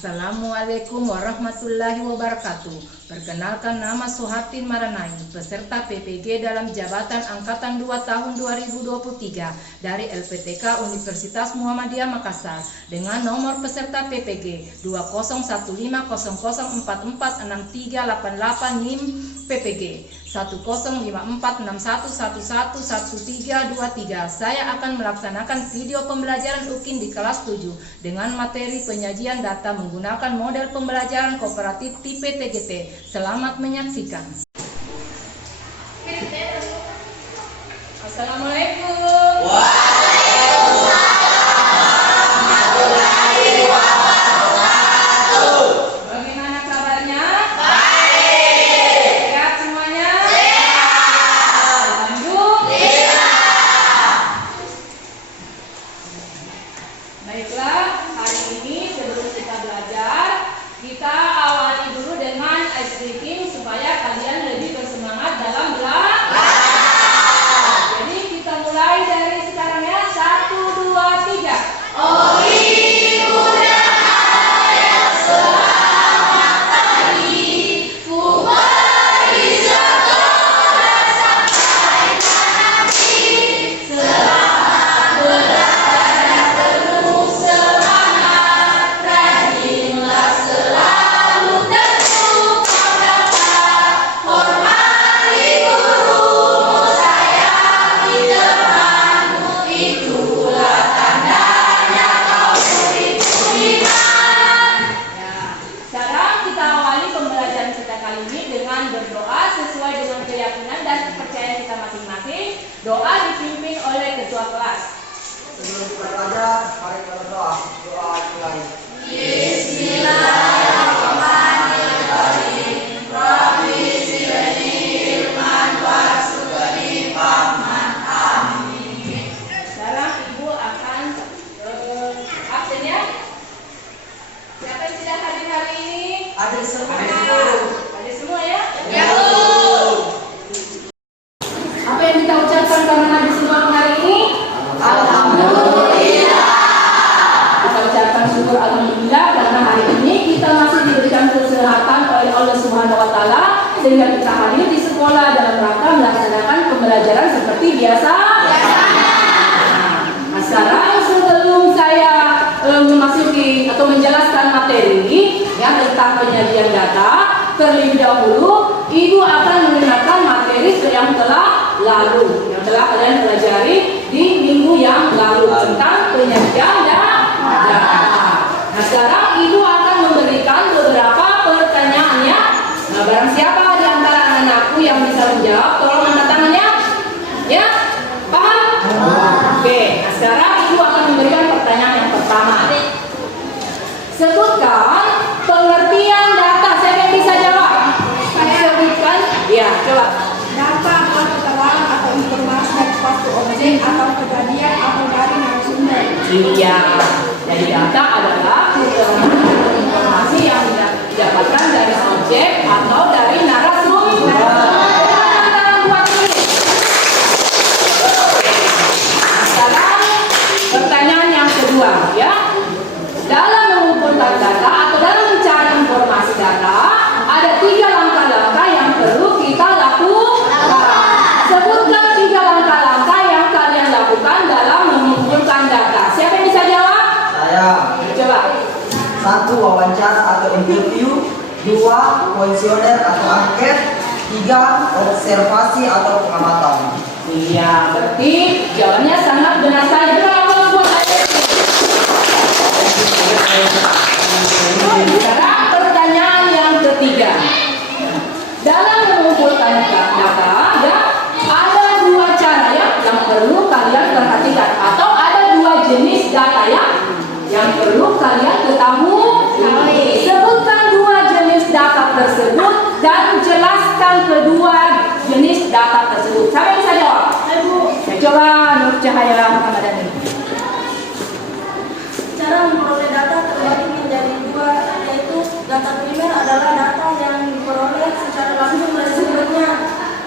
Assalamualaikum warahmatullahi wabarakatuh. Perkenalkan, nama Suhartin Maranai, peserta PPG dalam jabatan Angkatan 2 tahun 2023 dari LPTK Universitas Muhammadiyah Makassar dengan nomor peserta PPG 205104463888 NIM PPG 105461111323. Saya akan melaksanakan video pembelajaran UKIN di kelas 7 dengan materi penyajian data menggunakan model pembelajaran kooperatif tipe TGT. Selamat menyaksikan. Assalamualaikum. Bagaimana kabarnya? Baik. Sehat semuanya? Sehat. Alhamdulillah. Baiklah, hari ini sebelum kita belajar, kita awali dulu dengan ice breaking supaya kalian lebih bersemangat dalam belajar. Jadi kita mulai dari sekarang ya. 1, 2, 3. Oh ibu dan ayah, selamat pagi. Ku beri sekolah sampai nanti. Selamat belajar penuh semangat. Rajinlah selalu tentu kau dapat. Hormati gurumu, sayangi temanmu. Itulah tandanya kau murid budiman. Ya, sekarang kita awali pembelajaran kita kali ini dengan berdoa sesuai dengan keyakinan dan kepercayaan kita masing-masing. Doa dipimpin oleh ketua kelas. Sebelum kita belajar, mari kita berdoa. Doa dimulai. Bismillahirrahmanirrahim. Rabbi zidni ilman warzuqni fahman. Amin. Sekarang ibu akan absen ya. Siapa yang tidak hadir hari ini? Hadir semua. Hadir semua ya? Ya. Apa yang kita ucapkan karena hadir semua hari ini? Alhamdulillah. Kita ucapkan syukur alhamdulillah karena hari ini kita masih diberikan kesehatan oleh Allah Subhanahu wa taala sehingga kita hadir di sekolah dalam rangka melaksanakan pembelajaran seperti biasa. Nah, sekarang sebelum saya memasuki atau menjelaskan materi ya tentang penyajian data, terlebih dahulu ibu akan mengenalkan materi yang telah lalu, yang telah kalian pelajari di minggu yang lalu tentang penyajian data. Nah, sekarang ibu akan memberikan beberapa pertanyaannya. Nah, barang siapa di antara anak-anakku yang bisa menjawab, tolong angkat tangannya. Ya, paham? Oke. Nah, sekarang ibu akan memberikan pertanyaan yang pertama. Sebutkan pengertian data. Siapa yang bisa jawab? Sebutkan. Ya, coba. Data adalah keterangan atau informasi dari suatu objek atau kejadian atau dari narasumber. Iya. Jadi data adalah keterangan atau informasi yang didapatkan dari objek atau dari narasumber. Sekarang pertanyaan yang kedua ya. Dalam mengumpulkan data atau dalam mencari informasi data, ada 3 langkah-langkah yang perlu kita lakukan. Sebutkan 3 langkah-langkah yang kalian lakukan dalam mengumpulkan data. Siapa yang bisa jawab? Saya. Coba. 1. Wawancara atau interview. 2. Kuesioner atau angket. 3. Observasi atau pengamatan. Iya, berarti jawabannya sangat benar sekali. Buat saya. Sekarang pertanyaan yang ketiga. Dalam mengumpulkan data, ya, ada 2 cara ya yang perlu kalian perhatikan atau ada 2 jenis data ya yang perlu kalian ketahui. Sebutkan 2 jenis data tersebut dan jelaskan kedua jenis data tersebut. Siapa yang bisa jawab? Ya, coba Nur Cahaya Ramadhani. Cara memperoleh data terbagi menjadi 2, yaitu data primer adalah data yang diperoleh secara langsung dari sumbernya.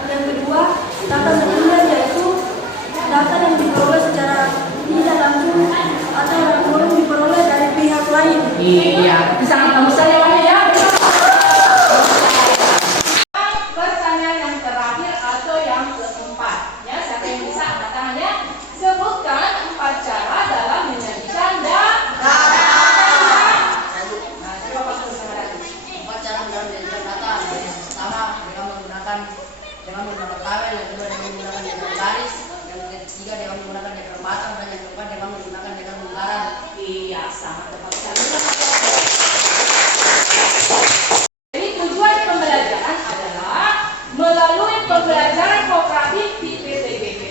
Yang kedua, data sekunder yaitu data yang diperoleh secara tidak langsung atau yang belum diperoleh dari pihak lain. Iya, itu sangat dengan menggunakan tabel, yang kedua dengan menggunakan diagram garis, yang ketiga dengan menggunakan diagram batang, dan yang keempat dengan menggunakan diagram lingkaran. Iya, sangat tepat sekali. Jadi tujuan pembelajaran adalah melalui pembelajaran kooperatif di PTGP,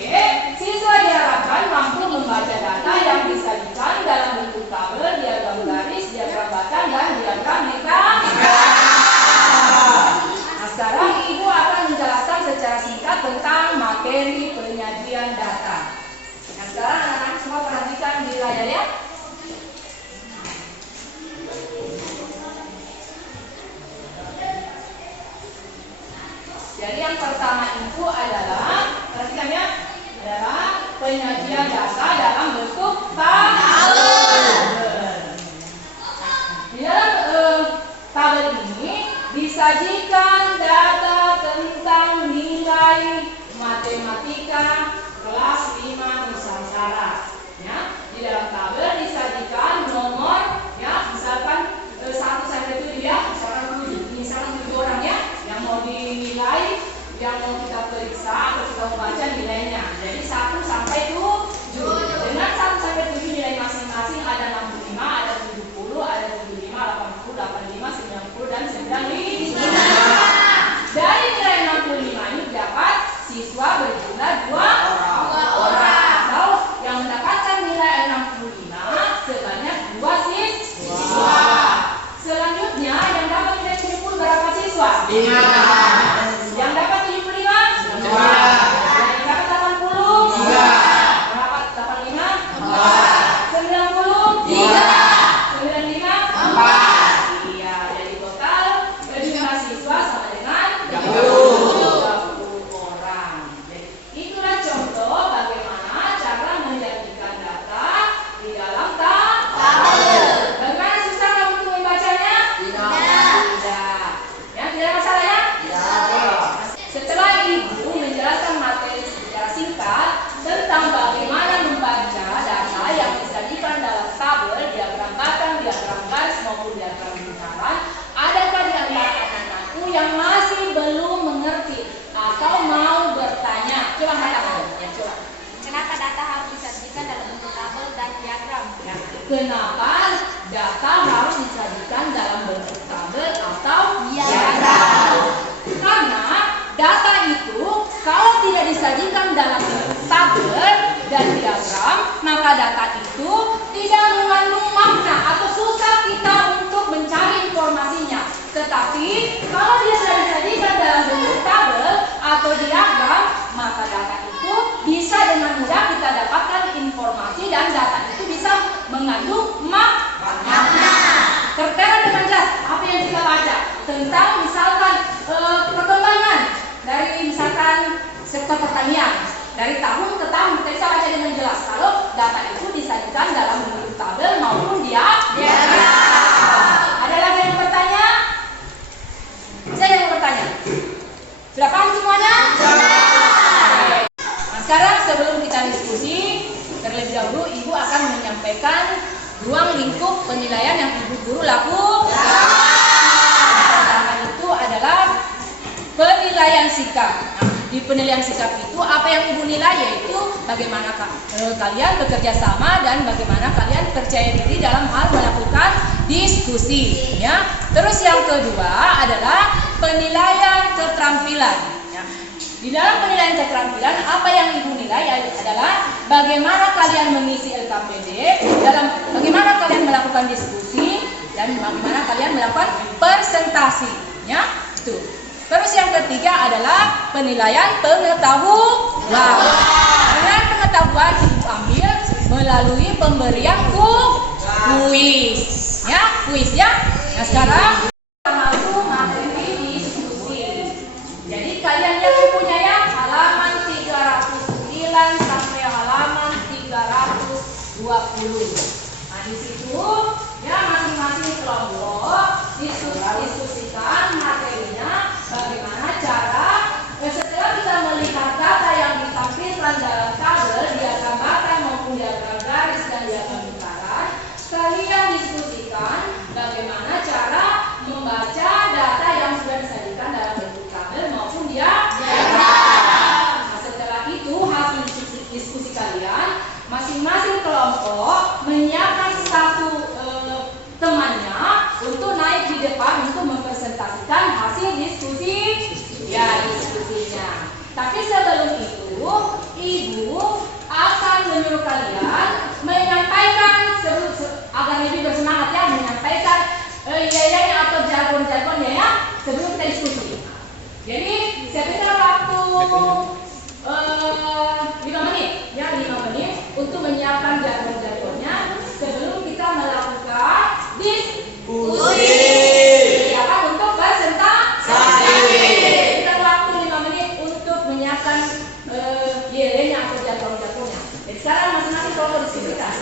siswa diharapkan mampu membaca data yang disajikan dalam bentuk tabel, diagram garis, diagram batang, dan diagram lingkaran. Nah, sekarang Ibu akan menjelaskan secara singkat tentang materi penyajian data. Nah, sekarang anak-anak semua perhatikan di layar ya. Jadi yang pertama itu adalah, perhatikan ya, adalah penyajian data dalam bentuk tabel. Di dalam tabel ini disajikan data tentang nilai matematika kelas 5 Nusantara. Ya, di dalam tabel disajikan nomor, ya, misalkan 1 sampai 7 ya, misalkan 7 orang ya, yang mau dinilai, yang mau kita periksa atau kita membaca nilainya. Jadi 1 sampai 7. Dengan 1 sampai 7 nilai masing-masing ada 65, ada 70, ada 75, 80, 85, 90 dan 95. Dari nilai 65 ini dapat siswa berjumlah 2 orang. Atau yang mendapatkan nilai 65 sebanyak 2 siswa. Selanjutnya yang dapat nilai 70 berapa siswa? 5. Yang dapat 75? 2. Yang dapat 80? 3. Yang dapat 85? 4. 90? 3. 95? 4. Iya, jadi total jumlah siswa sama dengan 30 orang. Jadi itulah contoh bagaimana cara menjadikan data di dalam tabel. Bagaimana susah nggak untuk membacanya? Tidak. Ya, tidak ada masalah ya? Setelah Ibu menjelaskan materi secara singkat tentang bagaimana membaca data yang disajikan dalam tabel, diagram batang, diagram garis maupun diagram lingkaran, adakah di antara anak-anakku yang masih belum mengerti atau mau bertanya? Coba katakan. Ya, coba. Kenapa data harus disajikan dalam bentuk tabel dan diagram? Ya, kenapa data harus disajikan dalam bentuk tabel atau diagram? Karena data itu kalau tidak disajikan dalam bentuk tabel dan diagram, maka data itu tidak mengandung makna atau susah kita untuk mencari informasinya. Tetapi kalau dia sudah disajikan dalam bentuk tabel atau diagram, maka data itu bisa dengan mudah kita dapatkan informasi dan data itu bisa mengandung makna. Tertera dengan jelas apa yang kita baca tentang misalkan perkembangan dari misalkan sektor pertanian dari tahun ke tahun, kita bisa baca dengan jelas kalau data itu disajikan dalam bentuk tabel maupun diagram. Ada lagi yang bertanya? Saya yang bertanya. Sudah paham semuanya? Nah, sekarang sebelum kita diskusi, terlebih dahulu Ibu akan menyampaikan ruang lingkup penilaian yang Ibu guru lakukan. Itu adalah penilaian sikap. Nah, di penilaian sikap itu apa yang Ibu nilai yaitu bagaimana kalian bekerja sama dan bagaimana kalian percaya diri dalam hal melakukan diskusi. Ya. Terus yang kedua adalah penilaian keterampilan. Ya. Di dalam penilaian keterampilan apa yang Ibu nilai adalah bagaimana kalian mengisi LKPD, dalam bagaimana kalian melakukan diskusi dan bagaimana kalian melakukan presentasi. Ya, itu. Terus yang ketiga adalah penilaian pengetahuan. Dengan pengetahuan Ibu ambil melalui pemberian kuis. Ya, kuis ya. Nah, sekarang itu materi diskusi. Jadi kalian yang punya ya halaman 309 sampai halaman 320. Nah, di situ ya masing-masing kelompok diskusikan materinya bagaimana cara setelah kita melihat data yang ditampilkan dalam tabel, diagram batang maupun diagram garis dan diagram lingkaran, kalian diskusikan bagaimana cara membaca data yang sudah disajikan dalam bentuk tabel maupun diagram. 5 menit, ya 5 menit untuk menyiapkan jargon-jargonnya sebelum kita melakukan diskusi. Siapa untuk presentasi? Kita waktu 5 menit untuk menyiapkan YL-nya atau jargon-jargonnya. Jadi sekarang masing-masing kelompok diskusikan.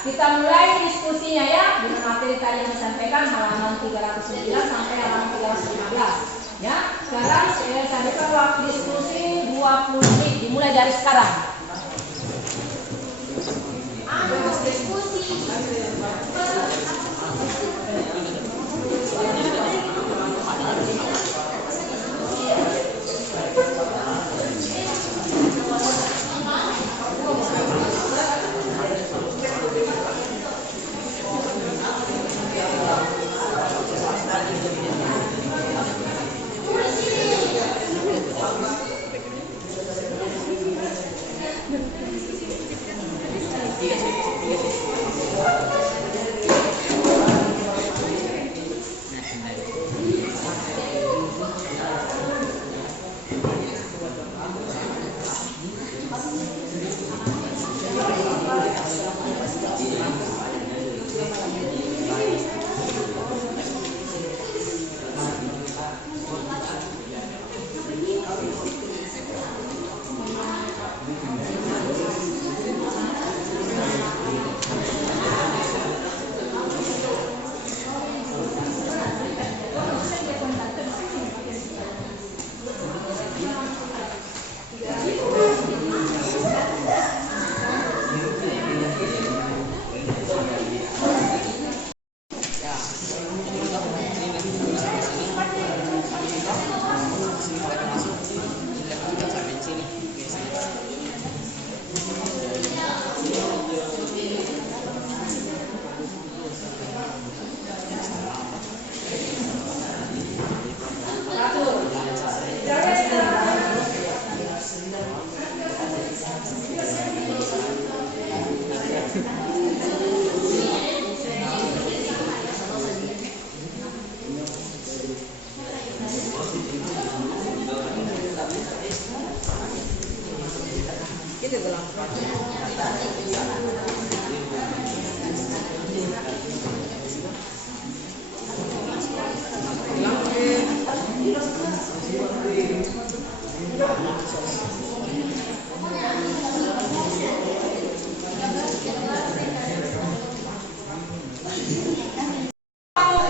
Kita mulai diskusinya ya dengan materi tadi yang disampaikan halaman 309 sampai halaman 315 ya. Sekarang saya sampaikan waktu diskusi 20 menit dimulai dari sekarang. Diskusi.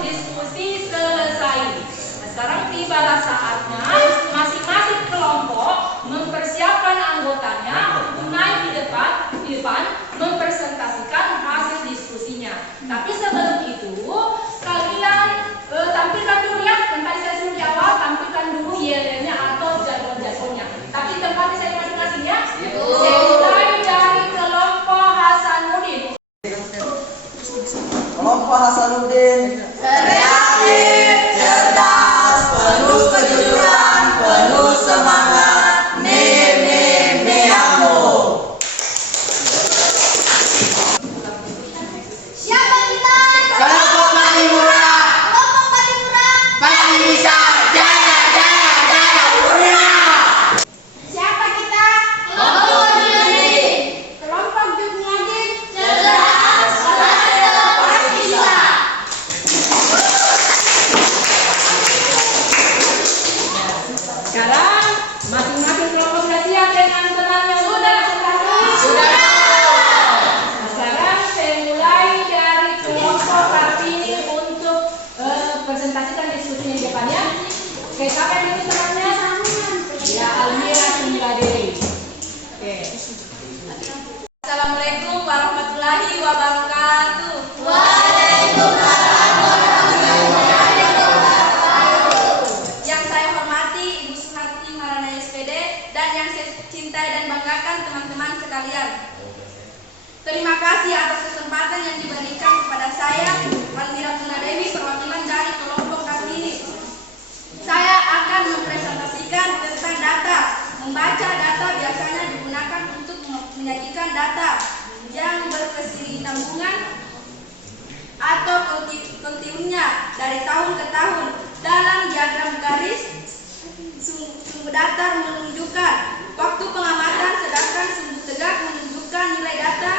Diskusi selesai. Nah, sekarang tibalah saatnya masing-masing kelompok mempersiapkan anggotanya untuk naik di depan mempresentasikan hasil diskusinya. Tapi sebelum itu kalian tampilkan dulu ya, yang tadi saya suruh di awal, tampilkan dulu YL-nya atau jargon-jargonnya. Tapi tempatnya saya masing-masing ya. Mulai dari kelompok Hasanuddin. Kelompok Hasanuddin. Kreatif, cerdas, penuh kejujuran, penuh semangat, ame. dari tahun ke tahun. Dalam diagram garis, sumbu datar menunjukkan waktu pengamatan, sedangkan sumbu tegak menunjukkan nilai data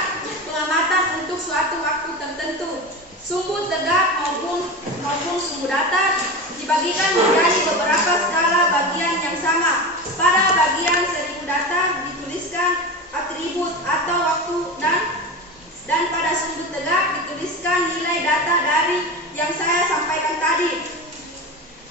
pengamatan untuk suatu waktu tertentu. Sumbu tegak maupun sumbu datar dibagikan menjadi beberapa skala bagian yang sama. Pada bagian seribu data dituliskan atribut atau waktu dan pada sumbu tegak dituliskan nilai data dari yang saya sampaikan tadi.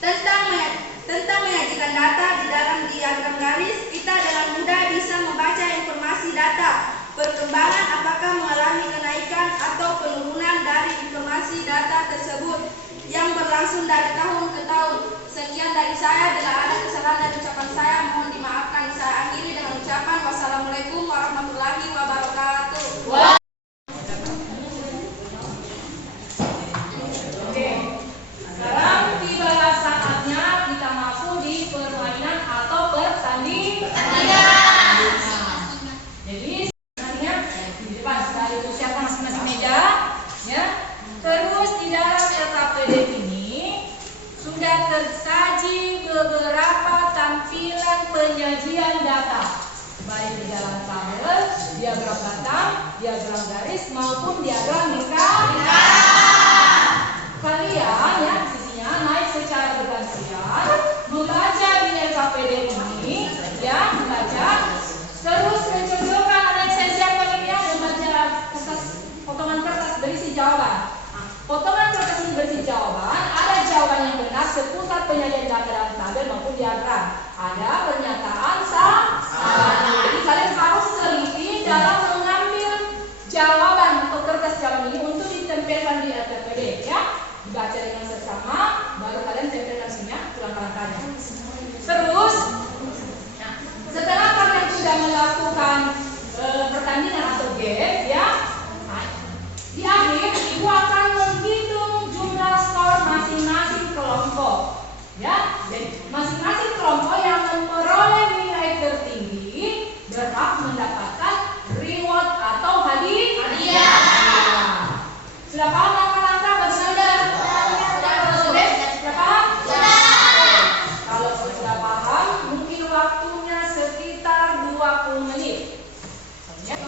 Tentang menyajikan data di dalam diagram garis, kita dengan mudah bisa membaca informasi data. Perkembangan apakah mengalami kenaikan atau penurunan dari informasi data tersebut yang berlangsung dari tahun ke tahun. Sekian dari saya. Bila ada kesalahan dari ucapan saya, mohon dimaafkan. Saya akhiri dengan ucapan wassalamualaikum warahmatullahi wabarakatuh. Sekarang tibalah saatnya kita masuk di permainan atau pertandingan. Jadi nantinya di depan sudah disiapkan masing-masing meja, ya. Terus di dalam LKPD ini sudah tersaji beberapa tampilan penyajian data, baik di dalam tabel, diagram batang, diagram garis maupun diagram lingkar. Kalian ya sisinya naik secara bergantian membaca di LKPD ini, ya membaca. Terus mencocokkan, ada yang saya siapkan ini ya, membaca potongan kertas berisi jawaban. Potongan kertas ini berisi jawaban, ada jawaban yang benar seputar penyajian data dalam tabel maupun diagram. Ada pernyataan salah. Jadi kalian harus teliti dalam mengambil jawaban atau kertas jawaban ini untuk ditempelkan di LKPD, ya. Dibaca dengan seksama, baru kalian tempelkan sini langkah-langkahnya. Terus, nah, setelah kalian sudah melakukan pertandingan atau game, ya, nah, di akhir ibu akan menghitung jumlah skor masing-masing kelompok, ya. Jadi masing-masing kelompok yang memperoleh nilai tertinggi berhak mendapatkan reward atau hadiah. Sudah paham langkah-langkah bagaimana? Sudah paham? Kalau sudah paham, mungkin waktunya sekitar 20 menit. Ya.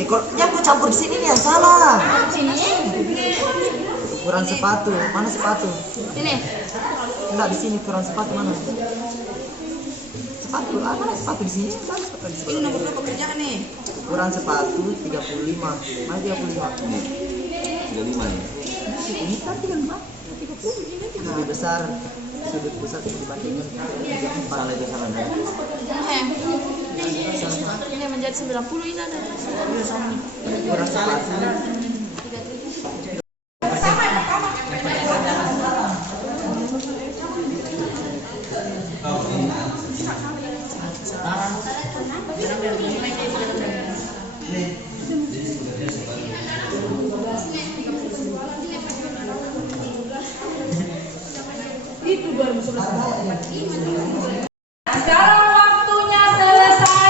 Ikutnya aku campur di sini nih yang salah. Kurang sepatu. Mana sepatu? Ini. Enggak di sini kurang sepatu mana? Sepatu. Ah, mana sepatu di sini? Mana sepatu di sini? Ini nomor berapa kerjaan nih? Kurang sepatu 35. Mana 35? 35 ya? Ini kan 35. 30 ini lebih besar. Sudut pusat dibandingkan 34. Salah itu salah ya? Ini menjadi 90 ini ada. Kurang sepatu. Sekarang waktunya selesai.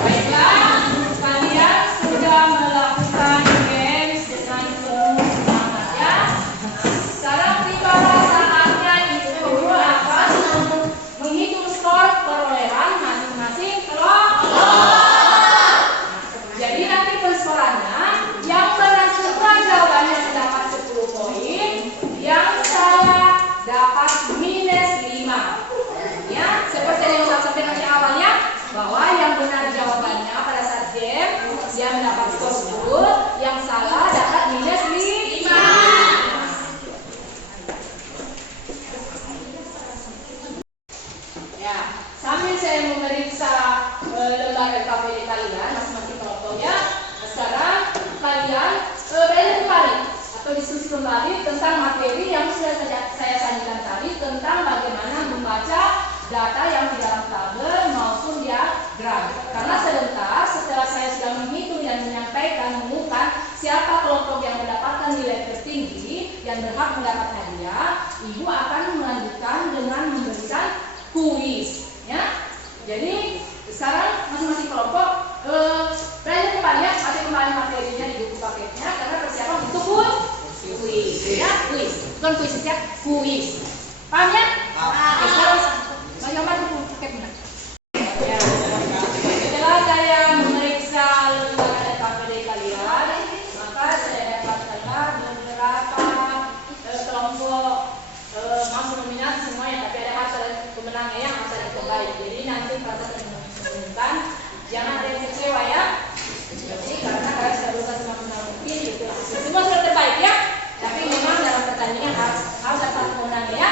Baiklah, kalian sudah melakukan games dengan penuh semangat ya. Sekarang tibalah saatnya ibu akan menghitung skor perolehan masing-masing kelompok. Jadi nanti penskorannya yang menentukan jawabannya mendapat 10 poin, yang saya dapat minus 5. Ya, seperti yang saya sampaikan di awalnya bahwa yang benar jawabannya pada saat game dia mendapat skor 10, yang salah dapat minus 5. Ya, sambil saya memeriksa lembar LKPD kalian masing-masing kelompok ya. Sekarang kalian belajar kembali atau diskusi kembali tentang materi yang sudah saya sajikan tadi tentang bagaimana membaca data yang di dalam tabel maupun diagram. Karena sebentar setelah saya sudah menghitung dan menyampaikan mengumumkan siapa kelompok yang mendapatkan nilai tertinggi yang berhak mendapat hadiah, ibu akan melanjutkan dengan memberikan kuis ya. Jadi sekarang masing-masing kelompok belajar kembali ya, masih kembali materinya di buku paketnya karena persiapan untuk kuis ya, kuis bukan kuis ya, kuis. Paham ya? Oke, sekarang bagaimana buku paketnya? Ya. Setelah saya memeriksa lembar LKPD kalian, maka saya dapatkanlah beberapa kelompok masuk nominasi semuanya, tapi ada hasil pemenangnya yang hasil yang terbaik. Jadi nanti proses mengumumkan, jangan ada yang kecewa ya. Jadi karena kalian sudah berusaha semaksimal mungkin gitu, semua sudah terbaik ya. Tapi memang dalam pertandingan harus ada pemenang ya.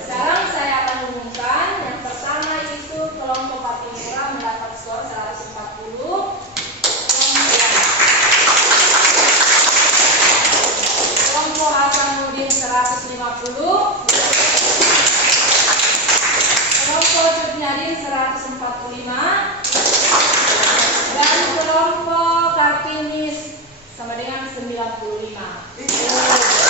Sekarang saya akan mengumumkan yang pertama itu kelompok Patimura mendapat skor 140. Kelompok Hasanuddin 150. Kelompok Jurnadin 145 dan kelompok Kartini sama dengan 95.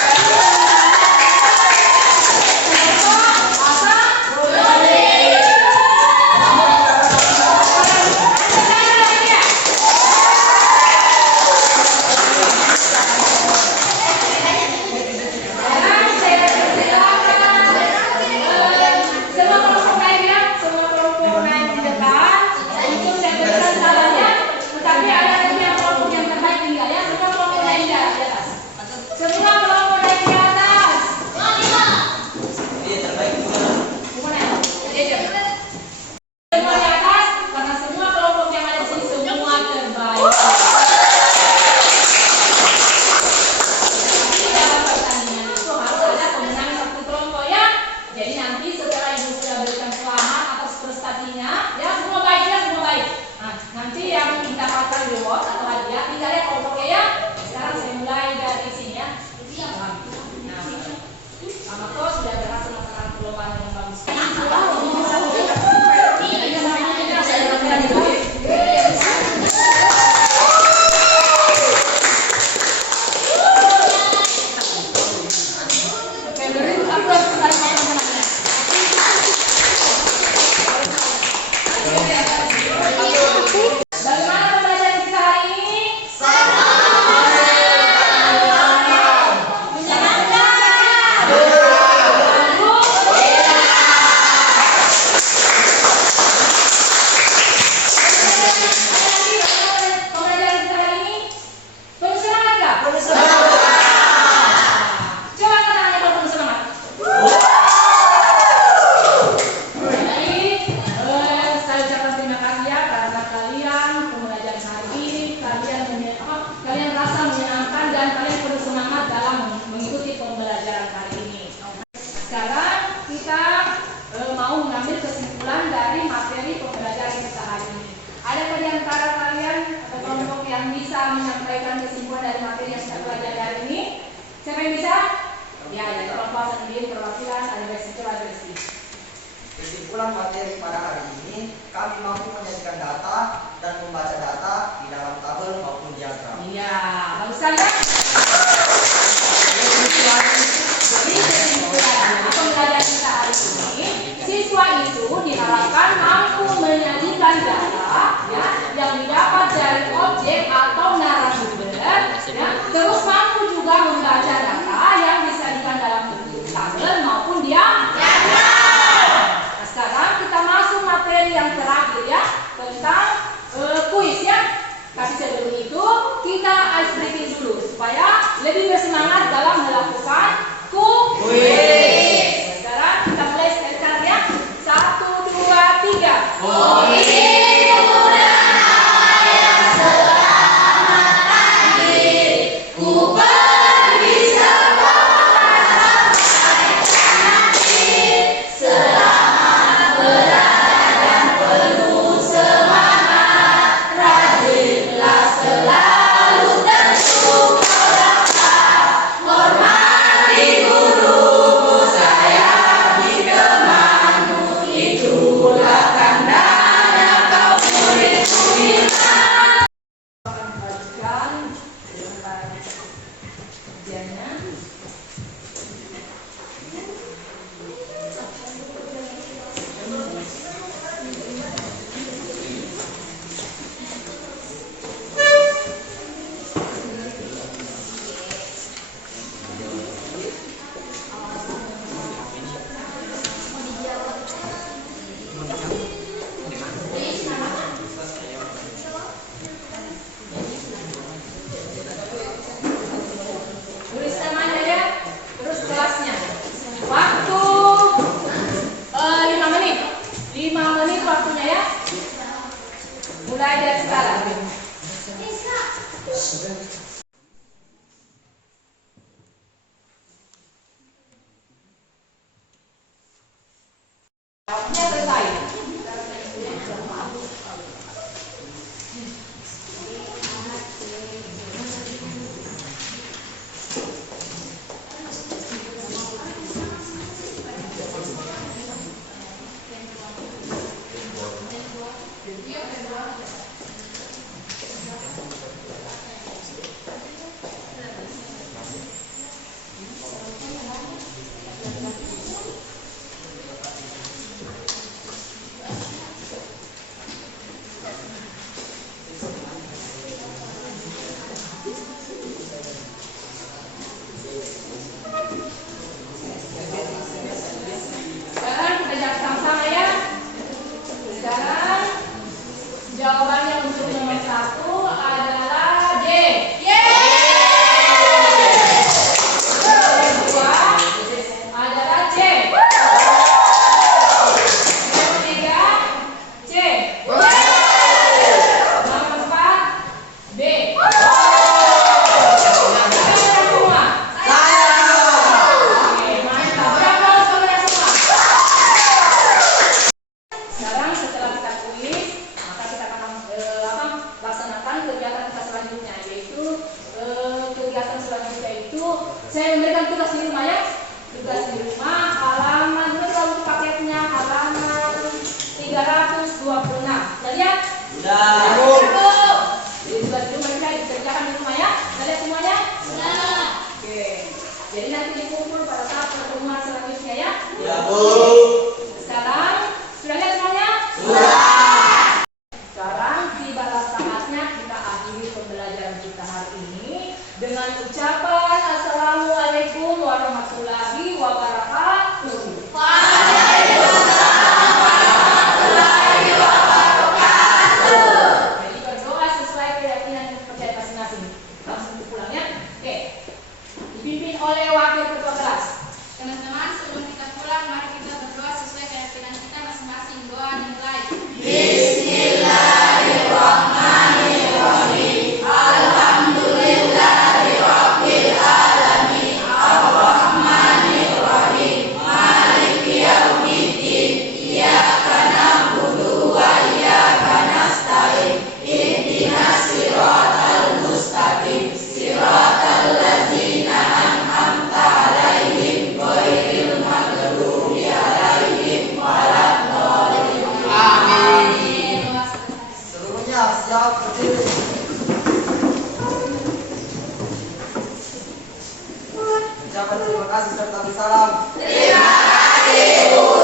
Siapa yang bisa? Ya, dari kelompok sendiri perwakilan ada Resti, ada Resti. Kesimpulan materi pada hari ini, kami mampu menyajikan data dan membaca data di dalam tabel maupun diagram. Iya, bagus sekali ya. Jadi kesimpulannya pembelajaran kita hari ini, siswa itu diharapkan mampu menyajikan data ya, yang didapat dari objek atau narasumber, ya, terus mampu juga membaca data yang disajikan dalam bentuk tabel maupun diagram. Nah, sekarang kita masuk materi yang terakhir ya, tentang kuis ya. Tapi sebelum itu kita ice breaking dulu supaya lebih bersemangat dalam melakukan kuis. Sekarang kita mulai sekarang ya. 1, 2, 3. Tulis namanya ya, terus kelasnya. Waktu 5 menit. 5 menit waktunya ya. Mulai dari sekarang. Waktunya selesai. Sekarang kita jawab sama-sama ya. Sekarang jawabannya untuk nomor 1 adalah D. Nomor 2 adalah C. Nomor 3 C. Nomor 4 B. Siapa yang semua? Oke, mantap. Berapa semuanya semua? Sekarang setelah kita kuis, maka kita akan laksanakan kegiatan kita selanjutnya, yaitu kegiatan selanjutnya itu saya memberikan tugas di rumah ya. Tugas di rumah halaman berapa untuk paketnya, halaman 326. Kita lihat? Sudah. Jadi tugas di rumah kita dikerjakan di rumah ya. Kita lihat semuanya? Sudah. Oke. Jadi nanti dikumpul pada saat pertemuan selanjutnya ya. Sekarang sudah lihat semuanya? Sudah. Sekarang tibalah saatnya kita akhiri pembelajaran kita hari ini dengan ucapan Assalamualaikum warahmatullahi wabarakatuh. Jadi berdoa sesuai keyakinan dan kepercayaan masing-masing. Langsung pulang ya. Oke. Dipimpin oleh wakil ketua kelas. Teman-teman, sebelum kita pulang, mari kita berdoa sesuai keyakinan kita masing-masing. Doa dimulai. Siratal mustaqim, siratal ladzina an'amta Seluruhnya siap berdiri. Ucapan terima kasih serta bersalam. Terima kasih, Bu.